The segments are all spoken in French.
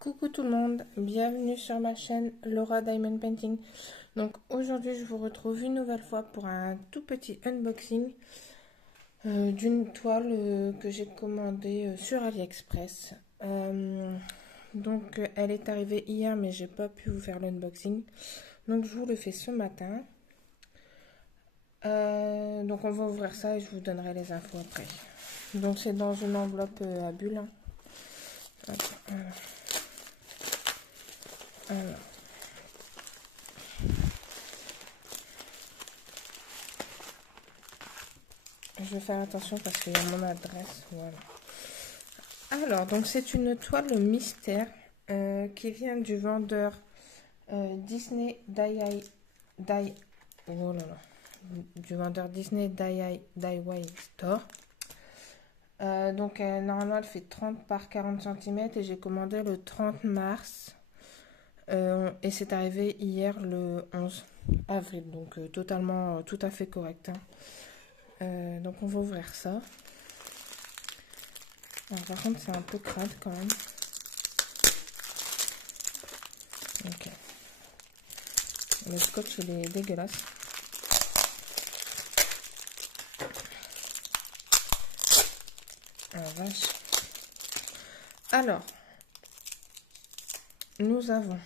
Coucou tout le monde, bienvenue sur ma chaîne Laura Diamond Painting. Donc aujourd'hui je vous retrouve une nouvelle fois pour un tout petit unboxing d'une toile que j'ai commandée sur AliExpress. Donc elle est arrivée hier mais j'ai pas pu vous faire l'unboxing. Donc je vous le fais ce matin. Donc on va ouvrir ça et je vous donnerai les infos après. Donc c'est dans une enveloppe à bulles. Hop, alors. Je vais faire attention parce qu'il y a mon adresse. Voilà. Alors, donc c'est une toile mystère qui vient du vendeur Disney oh là là, du vendeur Disney DIY Store. Donc normalement elle fait 30 par 40 cm et j'ai commandé le 30 mars et c'est arrivé hier le 11 avril, donc totalement tout à fait correct, hein. Donc on va ouvrir ça. Alors, par contre c'est un peu crade quand même. Ok. Le scotch il est dégueulasse. Ah vache. Alors nous avons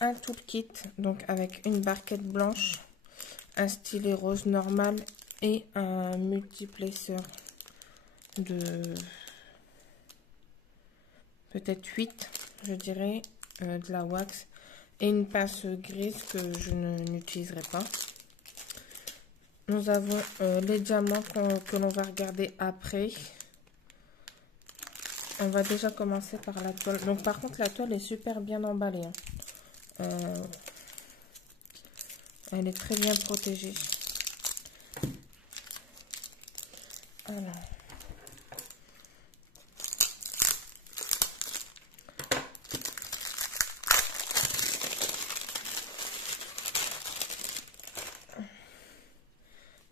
un toolkit, donc avec une barquette blanche, un stylet rose normal et un multiplaceur de peut-être 8, je dirais, de la wax et une pince grise que je n'utiliserai pas. Nous avons les diamants que l'on va regarder après. On va déjà commencer par la toile. Donc par contre la toile est super bien emballée, hein. Elle est très bien protégée. Alors.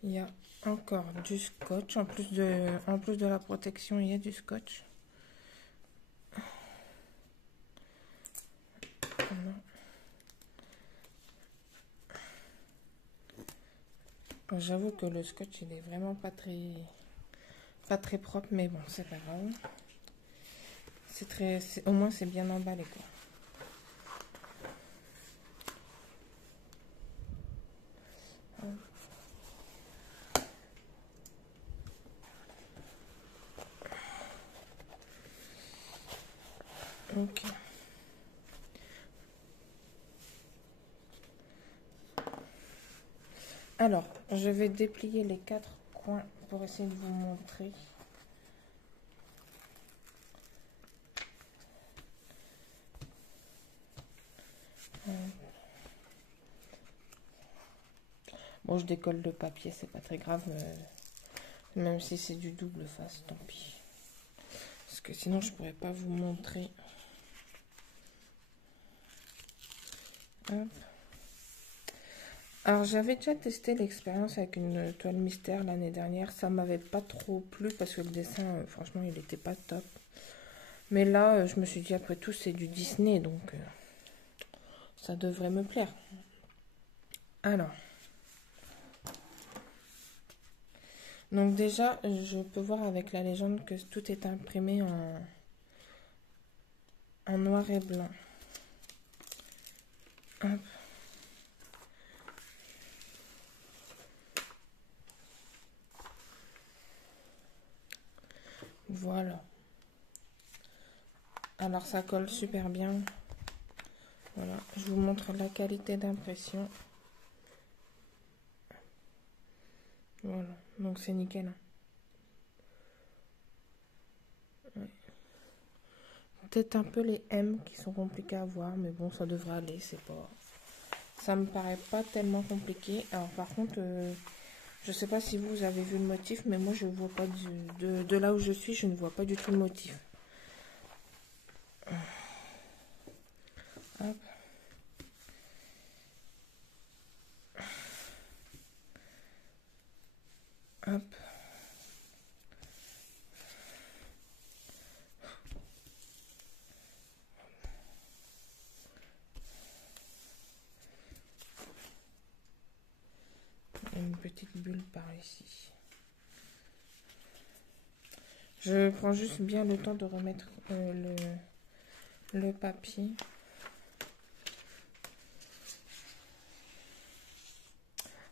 Il y a encore du scotch. En plus de la protection, il y a du scotch. J'avoue que le scotch il est vraiment pas très propre, mais bon, c'est pas grave. Au moins c'est bien emballé, quoi. Ok. Alors, je vais déplier les 4 coins pour essayer de vous montrer. Bon, je décolle le papier, c'est pas très grave, même si c'est du double face, tant pis. Parce que sinon, je pourrais pas vous montrer. Hop. Alors j'avais déjà testé l'expérience avec une toile mystère l'année dernière, ça m'avait pas trop plu parce que le dessin franchement il était pas top. Mais là je me suis dit après tout c'est du Disney donc ça devrait me plaire. Alors. Donc déjà je peux voir avec la légende que tout est imprimé en noir et blanc. Hop. Voilà. Alors ça colle super bien. Voilà, je vous montre la qualité d'impression. Voilà, donc c'est nickel. Ouais. Peut-être un peu les M qui sont compliqués à voir, mais bon ça devrait aller, c'est pas... Ça me paraît pas tellement compliqué. Alors par contre, je sais pas si vous avez vu le motif, mais moi je vois pas de là où je suis, je ne vois pas du tout le motif. Hop. Hop. petite bulle par ici. Je prends juste bien le temps de remettre le papier.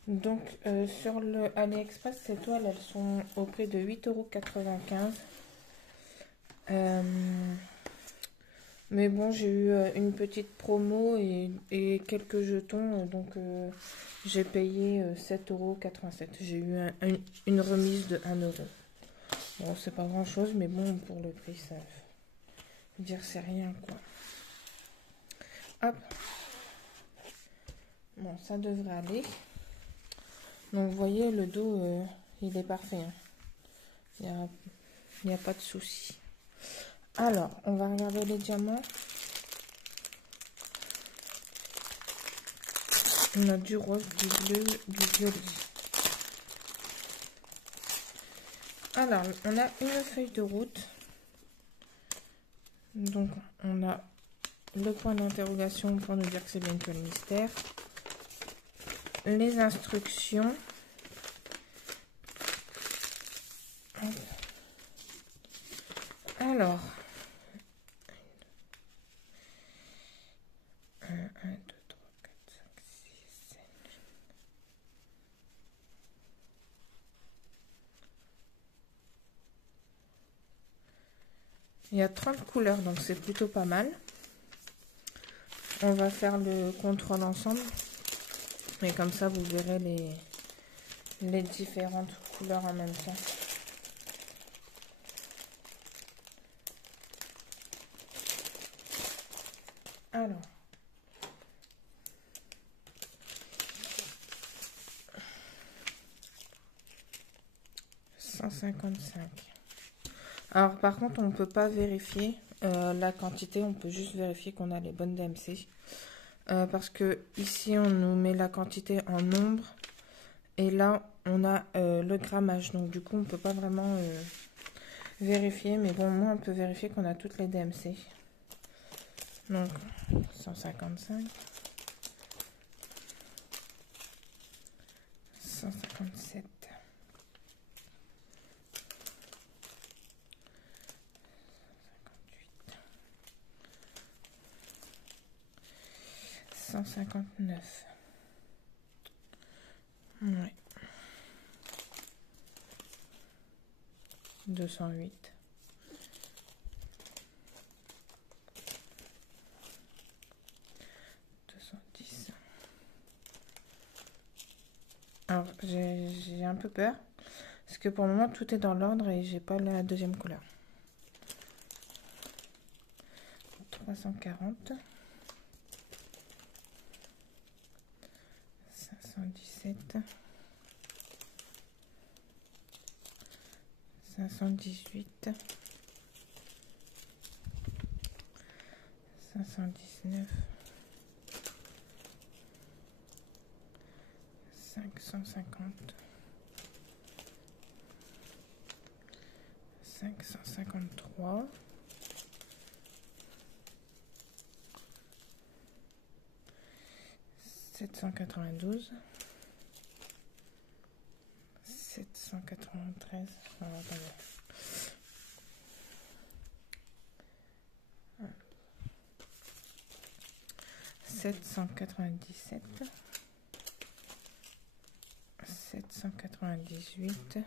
Donc sur le AliExpress, ces toiles, elles sont au prix de 8,95 €. Mais bon, j'ai eu une petite promo et quelques jetons, donc j'ai payé 7,87 €. J'ai eu une remise de 1 €. Bon, c'est pas grand chose, mais bon, pour le prix, ça veut dire c'est rien, quoi. Hop. Bon, ça devrait aller. Donc, vous voyez, le dos, il est parfait. Hein. Il n'y a pas de souci. Alors, on va regarder les diamants. On a du rose, du bleu, du violet. Alors, on a une feuille de route. Donc, on a le point d'interrogation pour nous dire que c'est bien une toile mystère. Les instructions. Alors, 1, 2, 3, 4, 5, 6, 7. Il y a 30 couleurs, donc c'est plutôt pas mal. On va faire le contrôle ensemble. Et comme ça, vous verrez les différentes couleurs en même temps. Alors. Alors par contre on ne peut pas vérifier la quantité, on peut juste vérifier qu'on a les bonnes DMC. Parce que ici on nous met la quantité en nombre et là on a le grammage. Donc du coup on ne peut pas vraiment vérifier, mais bon, moi on peut vérifier qu'on a toutes les DMC. Donc 155, 157. 159. Ouais. 208. 210. Alors, j'ai un peu peur. Parce que pour le moment, tout est dans l'ordre et j'ai pas la deuxième couleur. 340. 517. 518. 519. 550. 553. 792. 793. On va pas voir. 797. 798.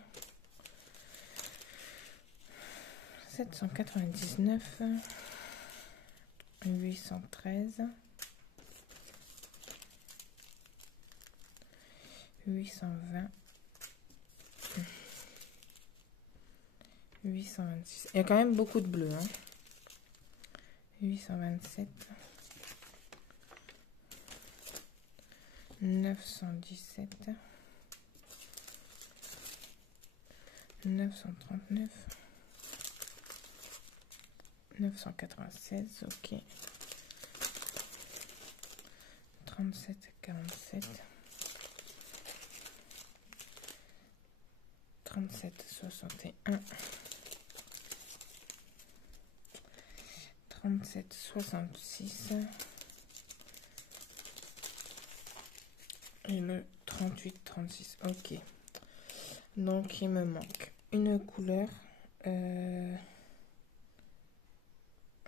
799. 813. 820. 826. Il y a quand même beaucoup de bleu. Hein. 827. 917. 939. 996. Ok. 37, 47. 37, 61. 37, 66. Et le 38, 36. Ok. Donc, il me manque une couleur.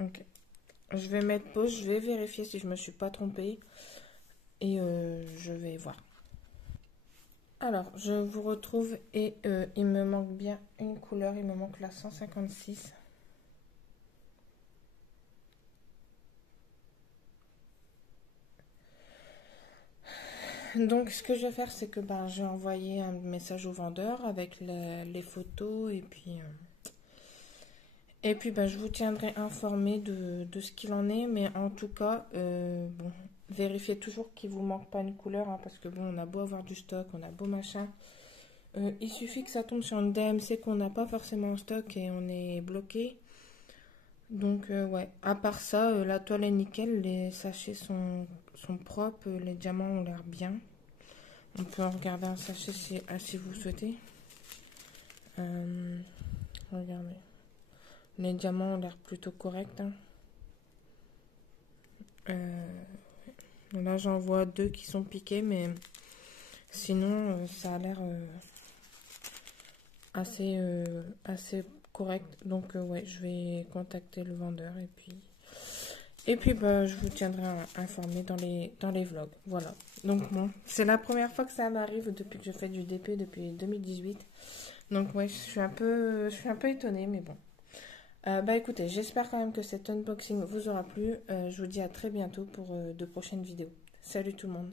Ok. Je vais mettre pause. Je vais vérifier si je me suis pas trompée. Et je vais voir. Alors, je vous retrouve et il me manque bien une couleur. Il me manque la 156. Donc, ce que je vais faire, c'est que je vais envoyer un message au vendeur avec les photos et puis je vous tiendrai informé de ce qu'il en est. Mais en tout cas, bon, vérifiez toujours qu'il vous manque pas une couleur, hein, parce que bon, on a beau avoir du stock, on a beau machin. Il suffit que ça tombe sur une DMC qu'on n'a pas forcément en stock et on est bloqué. Donc, ouais, à part ça, la toile est nickel, les sachets sont propres, les diamants ont l'air bien. On peut en regarder un sachet si vous souhaitez. Regardez. Les diamants ont l'air plutôt corrects, hein. Là, j'en vois 2 qui sont piqués, mais sinon, ça a l'air assez correct. Donc, ouais, je vais contacter le vendeur et puis je vous tiendrai informé dans les vlogs. Voilà. Donc, bon, c'est la première fois que ça m'arrive depuis que je fais du DP depuis 2018. Donc, ouais, je suis un peu étonnée, mais bon. Écoutez, j'espère quand même que cet unboxing vous aura plu. Je vous dis à très bientôt pour de prochaines vidéos. Salut tout le monde.